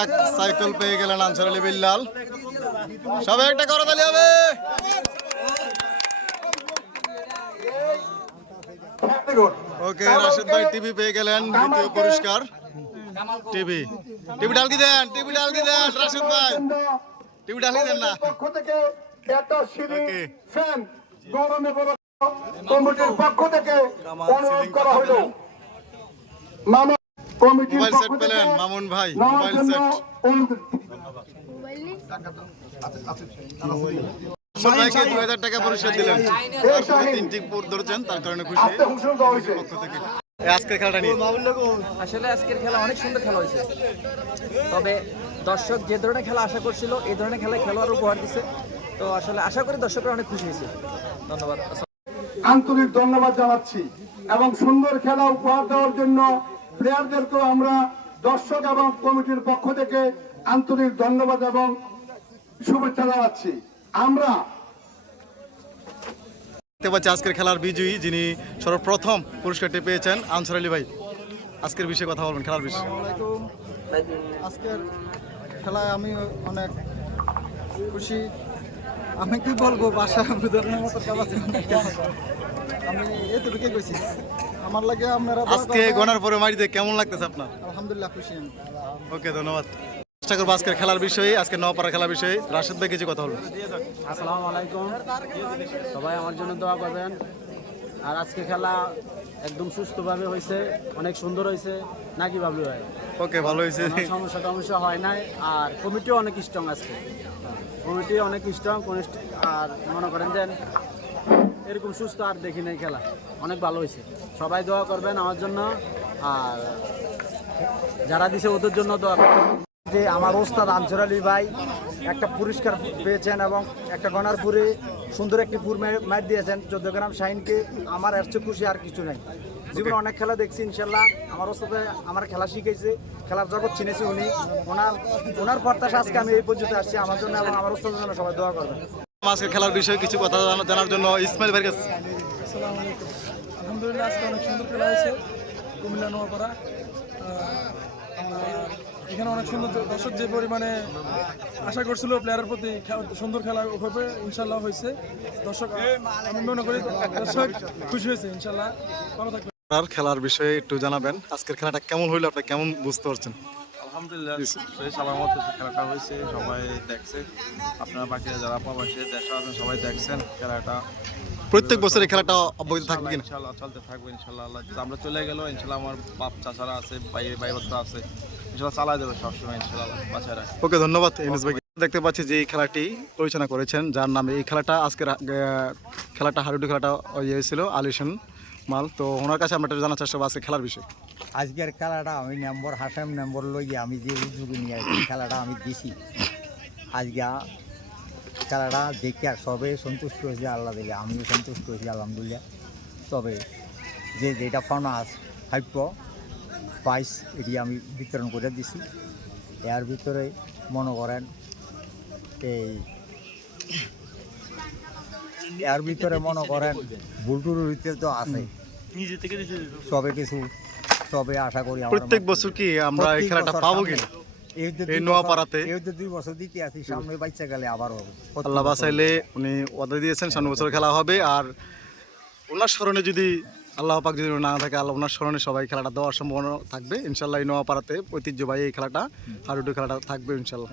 এক সাইকেল পেয়ে গেলেন আনসার আলী বিল্লাল। সবাই একটা করে তালি হবে। ওকে, রাশেদ ভাই টিভি পেয়ে গেলেন দ্বিতীয় পুরস্কার। টিভি ডালকি দেন, রাশেদ ভাই টিভি ডালকি দেন না। কমিটির পক্ষ থেকে অনুরোধ করা হলো মোবাইল সেট পেলেন মামুন ভাই, মোবাইল সেট। সবাইকে 2000 টাকা পুরস্কার দিলেন। তিনটি পুর ধরেছেন, তার কারণে খুশি পক্ষ থেকে। আজকের খেলাটা নিয়ে আসলে আজকের খেলা অনেক সুন্দর খেলা হয়েছে, তবে দর্শক যে ধরনের খেলা আশা করছিল এই ধরনের খেলায় খেলোয়াড় উপহার দিচ্ছে, তো আসলে আশা করি দর্শকরা অনেক খুশি হয়েছে। ধন্যবাদ, আন্তরিক ধন্যবাদ জানাচ্ছি এবং সুন্দর খেলা উপহার দেওয়ার জন্য প্লেয়ারদেরকেও আমরা দর্শক এবং কমিটির পক্ষ থেকে আন্তরিক ধন্যবাদ এবং শুভেচ্ছা জানাচ্ছি। আমরা দেখতে পাচ্ছি আজকের খেলার বিজয়ী, যিনি সর্বপ্রথম পুরস্কারটি পেয়েছেন, আনসার আলী ভাই। আজকের বিষয়ে কথা বলবেন, খেলার বিষয়ে। আজকের খেলায় আমি অনেক খুশি। আমি কি বলবো, বাসা বুঝানোর মতো খেলা আমি এতটুকুই কইছি। আমার লাগে আপনারা আজকে গনার পরে মারিতে কেমন লাগতেছে আপনার? আলহামদুলিল্লাহ খুশি আমি। ওকে, ধন্যবাদ। চেষ্টা করবো আজকের খেলার বিষয়ে, আজকে নওপাড়া খেলার বিষয়ে। রাশেদ ভাই কিছু কথা বলবেন। আসসালামু আলাইকুম, সবাই আমার জন্য দোয়া করবেন। আর আজকে খেলা একদম সুস্থভাবে হয়েছে, অনেক সুন্দর হয়েছে, নাকি ভাবলি ভাই? ওকে, ভালো হয়েছে। সমস্যা হয় নাই। আর কমিটিও অনেক স্ট্রং আজকে, কমিটি অনেক স্ট্রং। আর মনে করেন যে এরকম সুস্থ আর দেখি নাই, খেলা অনেক ভালো হয়েছে। সবাই দোয়া করবেন আমার জন্য, আর যারা দিছে ওদের জন্য দোয়া করবেন। যে আমার ওস্তাদ আনসার আলী ভাই একটা পুরস্কার পেয়েছেন এবং একটা গনারপুরে সুন্দর একটি পুর ম্যাচ দিয়েছেন 14 গ্রাম শাহিনকে। আমার এর চেয়ে খুশি আর কিছু নাই। জীবনে অনেক খেলা দেখছি, ইনশাল্লাহ আমার ওস্তাদে আমার খেলা শিখেছে, খেলার জগৎ চিনেছে উনি। ওনার প্রত্যাশা আজকে আমি এই পর্যন্ত আসছি। আমার জন্য এবং আমার ওস্তাদের জন্য সবাই দোয়া করবেন। আজকের খেলার বিষয়ে কিছু কথা জানার জন্য ইসমাইল ভাইয়ের কাছে। আসসালামু আলাইকুম। আলহামদুলিল্লাহ, আজকে অনেক সুন্দর খেলা হয়েছে কুমিল্লা নোয়াপাড়া। এখানে অনেক সুন্দর দর্শক যে পরিমাণে আশা করছিল প্লেয়ারের প্রতি সুন্দর খেলা হবে, ইনশাল্লাহ হয়েছে। দর্শক আমি মনে করি দর্শক খুশি হয়েছে, ইনশাল্লাহ ভালো থাকবে। খেলার বিষয়ে একটু জানাবেন, আজকের খেলাটা কেমন হইলো, আপনি কেমন বুঝতে পারছেন? আলহামদুলিল্লাহ, সালামত খেলাটা হয়েছে, সবাই দেখছে। আপনারা বাকি যারা প্রবাসী দেশে আছেন সবাই দেখছেন খেলাটা। প্রত্যেক বছর এই খেলাটা অব্যাহত থাকবে কিনা? ইনশাআল্লাহ চলতে থাকবে ইনশাআল্লাহ। আমরা চলে গেল ইনশাআল্লাহ, আমার বাপ চাচারা আছে, ভাই ভদ্র আছে, ইনশাআল্লাহ চালাই দেবে সবসময় ইনশাআল্লাহ বাচ্চারা। ওকে, ধন্যবাদ এনএস ভাই। দেখতে পাচ্ছি যে এই খেলাটি পরিচালনা করেছেন, যার নামে এই খেলাটা আজকের খেলাটা হাডুডু খেলাটা ইয়ে হয়েছিল, আলিশান মাল। তো ওনার কাছে আমরা জানার চেষ্টা করবো আজকে খেলার বিষয়ে। আজকের খেলাটা আমি নম্বর হাসাম নম্বর লইয়ে আমি যে উদ্যোগে নিয়ে খেলাটা আমি দিছি, আজকে খেলাটা দেখে আর সবে সন্তুষ্ট হয়েছে, আল্লাহ দিলে আমিও সন্তুষ্ট হয়েছি আলহামদুলিল্লাহ। তবে যেটা ফার্মাস ভাগ্য প্রাইস এটি আমি বিতরণ করে দিছি। এর ভিতরে মনে করেন এর ভিতরে মনে করেন বুলটুর হইতে তো আছে সবে কিছু, সবে আশা করি প্রত্যেক বছর কি আমরা এই খেলাটা পাবো কিনা? এই নোয়াপাড়াতে 2 বছর দিতে আছি, সামনে বাচ্চা গেলে আবার হবে। আল্লাহ বাসাইলে উনি ওয়াদা দিয়েছেন সামনে বছর খেলা হবে। আর ওনার স্মরণে যদি আল্লাহ পাক যদি না থাকে, আল্লাহ ওনার স্মরণে সবাই খেলাটা দেওয়ার সম্ভাবনা থাকবে ইনশাল্লাহ। এই নোয়াপাড়াতে ঐতিহ্যবাহী এই খেলাটা হাডুডু খেলাটা থাকবে ইনশাল্লাহ।